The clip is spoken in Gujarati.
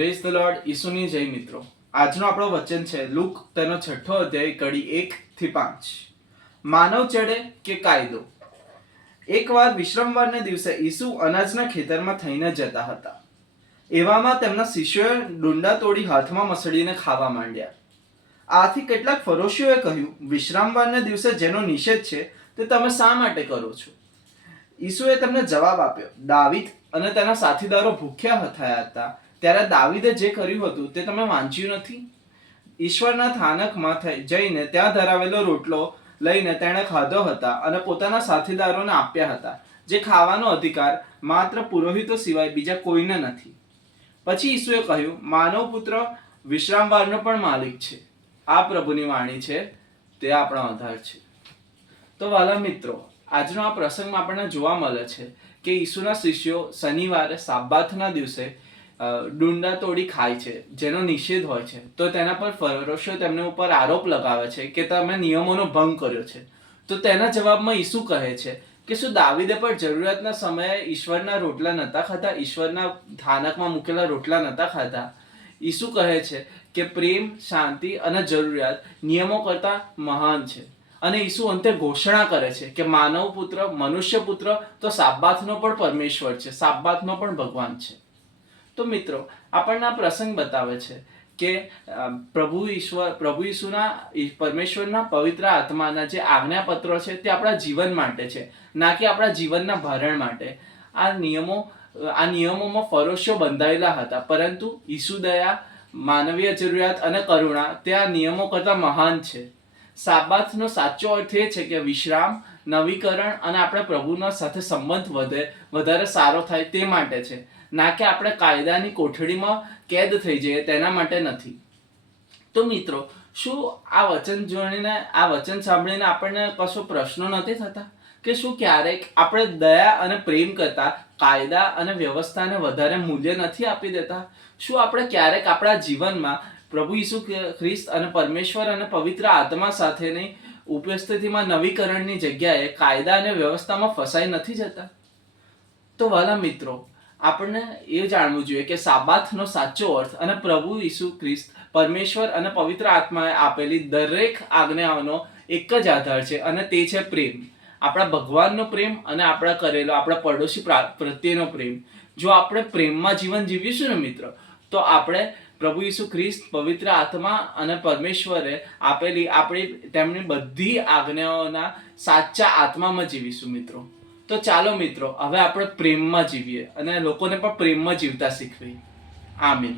Praise the lord. ઈસુની જય મિત્રો. આજનો આપણો વચન છે લુક તેનો 6 અધ્યાય કડી 1 થી 5. માનવ ચડે કે કાયદો. એકવાર વિશ્રામવારને દિવસે ઈસુ અનાજના ખેતરમાં થઈને જતા હતા. એવામાં તેમના શિષ્યોએ ડુંડા તોડી હાથમાં મસળીને ખાવા માંડ્યા. આથી કેટલાક ફરોશીઓએ કહ્યું, વિશ્રામવારને દિવસે જેનો નિષેધ છે તે તમે શા માટે કરો છો? ઈસુએ તેમને જવાબ આપ્યો, દાવીદ અને તેના સાથીદારો ભૂખ્યા થયા હતા ત્યારે દાવીદે જે કર્યું હતું તે તમે વાંચ્યું નથી? ઈશ્વરના થાનકમાં જઈને ત્યાં ધરાવેલો રોટલો લઈને તેણે ખાધો હતા અને પોતાના સાથીદારોને આપ્યા હતા, જે ખાવાનો અધિકાર માત્ર પુરોહિતો સિવાય બીજા કોઈને નથી. પછી ઈસુએ કહ્યું, માનવ પુત્ર વિશ્રામવારનો પણ માલિક છે. આ પ્રભુની વાણી છે, તે આપણો આધાર છે. તો વાલા મિત્રો, આજનો આ પ્રસંગમાં આપણને જોવા મળે છે કે ઈસુના શિષ્યો શનિવારે સાબાથના દિવસે ડુંડા તોડી ખાય છે, જેનો નિષેધ હોય છે. તો તેના પર ફરોશીઓ તેમના ઉપર આરોપ લગાવે છે કે તમે નિયમોનો ભંગ કર્યો છે. તો તેના જવાબમાં ઈસુ કહે છે કે શું દાવીદે પણ જરૂરિયાતના સમયે ઈશ્વરના રોટલા નહોતા ખાધા? ઈશ્વરના થાનકમાં મૂકેલા રોટલા નહોતા ખાધા? ઈસુ કહે છે કે પ્રેમ, શાંતિ અને જરૂરિયાત નિયમો કરતા મહાન છે. અને ઈસુ અંતે ઘોષણા કરે છે કે માનવ પુત્ર, મનુષ્ય પુત્ર તો સાબાથનો પણ પરમેશ્વર છે, સાબાથનો પણ ભગવાન છે. તો મિત્રો, આપણને આ પ્રસંગ બતાવે છે કે પ્રભુ ઈસુના પરમેશ્વરના પવિત્ર આત્માના જે આજ્ઞાપત્રો છે તે આપણા જીવન માટે છે, ના કે આપણા જીવનના ભરણ માટે. આ નિયમોમાં ફરોશીઓ બંધાયેલા હતા, પરંતુ ઈસુ દયા, માનવીય જરૂરિયાત અને કરુણા તે આ નિયમો કરતા મહાન છે. સાબાથનો સાચો અર્થ એ છે કે વિશ્રામ, નવીકરણ અને આપણા પ્રભુના સાથે સંબંધ વધારે સારો થાય તે માટે છે, ના કે આપણે કાયદાની કોઠડીમાં કેદ થઈ જઈએ તેના માટે નથી. તો મિત્રો, શું આ વચન સાંભળીને આપણને કશો પ્રશ્નો નથી થતા કે શું ક્યારેક આપણે દયા અને પ્રેમ કરતા કાયદા અને વ્યવસ્થાને વધારે મૂલ્ય નથી આપી દેતા? શું આપણે ક્યારેક આપણા જીવનમાં પ્રભુ ઈસુ ખ્રિસ્ત અને પરમેશ્વર અને પવિત્ર આત્મા સાથેની ઉપસ્થિતિમાં નવીકરણની જગ્યાએ કાયદા અને વ્યવસ્થામાં ફસાઈ નથી જતા? તો વાલા મિત્રો, આપણને એ જાણવું જોઈએ કે સાબાથનો સાચો અર્થ અને પ્રભુ ઈસુ ખ્રિસ્ત, પરમેશ્વર અને પવિત્ર આત્માએ આપેલી દરેક આજ્ઞાઓનો એક જ આધાર છે, અને તે છે પ્રેમ. આપણા ભગવાનનો પ્રેમ અને આપણા પડોશી પ્રત્યેનો પ્રેમ. જો આપણે પ્રેમમાં જીવન જીવીશું ને મિત્રો, તો આપણે પ્રભુ ઈસુ ખ્રિસ્ત, પવિત્ર આત્મા અને પરમેશ્વરે આપેલી તેમની બધી આજ્ઞાઓના સાચા આત્મામાં જીવીશું મિત્રો. તો ચાલો મિત્રો, હવે આપણે પ્રેમમાં જીવીએ અને લોકોને પણ પ્રેમમાં જીવતા શીખવીએ. આમીન.